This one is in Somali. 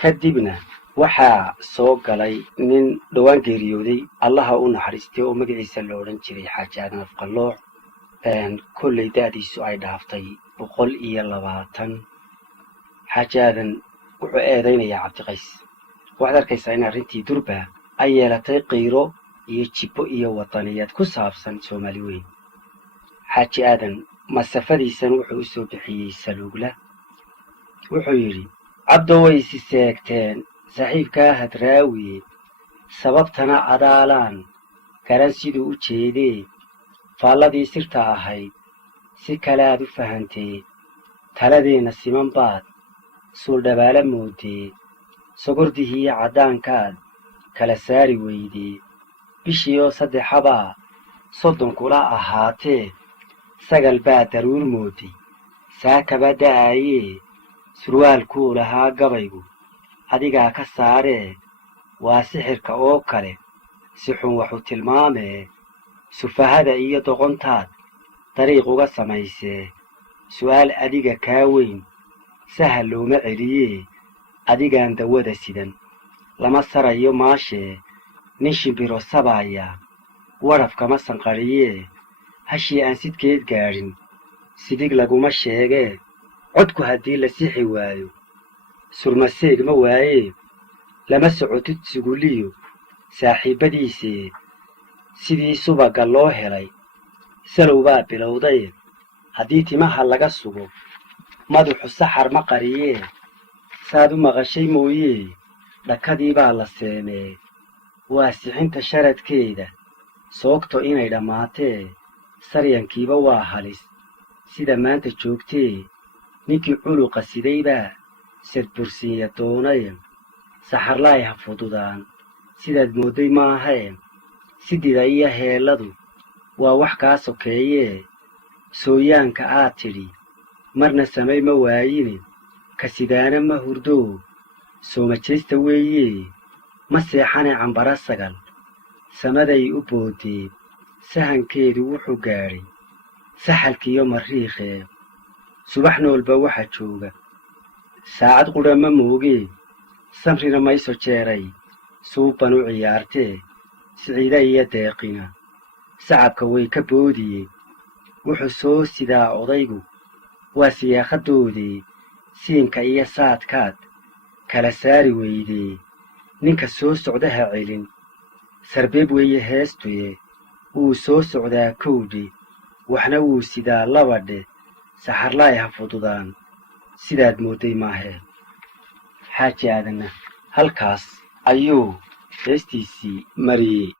kadibna waxaa soo galay nin dhowaan geeriyooday allaha u naxariistay oo magaciisa la odhan jiray xaaji aadan afqalooc kolley da'diisu ay dhaaftay 120. xaaji aadan wuxuu eedaynayaa cabdiqays. waxaad arkaysaa in arrintii durba ay yeelatay qiiro iyo jibbo iyo wadaniyad ku saabsan soomaali weyn. xaaji aadan masafadiisan wuxuu u soo bixiyey saluugla. wuxuu yidhi, cabdo way isi seegteen saaxiibkaa hadraawiye, sababtana cadaalaan garan siduu u jeedee, faalladii sirta ahayd si kale aad u fahantee, taladeenna siman baad suuldhabaala moodee, sogordihiiyo caddaankaad kala saari weydee, bishii oo 3 baa 30 kula ahaatee, 9 baa daruur mooday saakaba da'ayee, surwaalkuu lahaa gabaygu adigaa ka saaree, waa sixirka oo kale si xun waxu tilmaamee, sufahada iyo doqontaad dariiq uga samaysee, su'aal adiga kaa weyn sahal looma celiyee, adigaan dawada sidan lama sarayo maashee, nin shimbiro sabaaya waraf kama sanqariyee, hashii aan sidkeed gaadhin sidig laguma sheegee, codku haddii la sixi waayo surmaseeg ma waayee, lama socotid suguliyo saaxiibbadiisee, sidii subaga loo helay salow baa bilowday, haddii timaha laga sugo madaxu saxar ma qariyee, saad u maqashay mooyee dhakadii baa la seemee, waa sixinta sharadkeeda soogto inay dhammaatee, saryankiiba waa halis sida maanta joogtee, ninkii culuqa sidaybaa sadbursinya doonay, saxarlaay ha fududaan sidaad moodday maahee, sidida iyo heelladu waa wax kaa sokeeyee, sooyaanka aad tidhi marna samay ma waayine, ka sidaana ma hurdoo soomajeesta weeyee, ma seexane cambara sagal samaday u boodee, sahankeedu wuxuu gaadhay saxalkiiyo mariikhee, subax noolba waxa jooga saacad qudha ma moogee, samrina mayso jeeray suuban u ciyaartee, siciida iyo deeqina sacabka way ka boodiyeen, wuxuu soo sidaa odaygu waa siyaaqadoodee, siinka iyo saadkaad kala saari weydee, ninka soo socdaha celin sarbeeb weeye heestuye, wuu soo socdaa kowdhe waxna wuu sidaa labadhe, saxarlaay ha fududaan sidaad moodday maahee. xaaji aadanna halkaas ayuu heestiisii mariyey.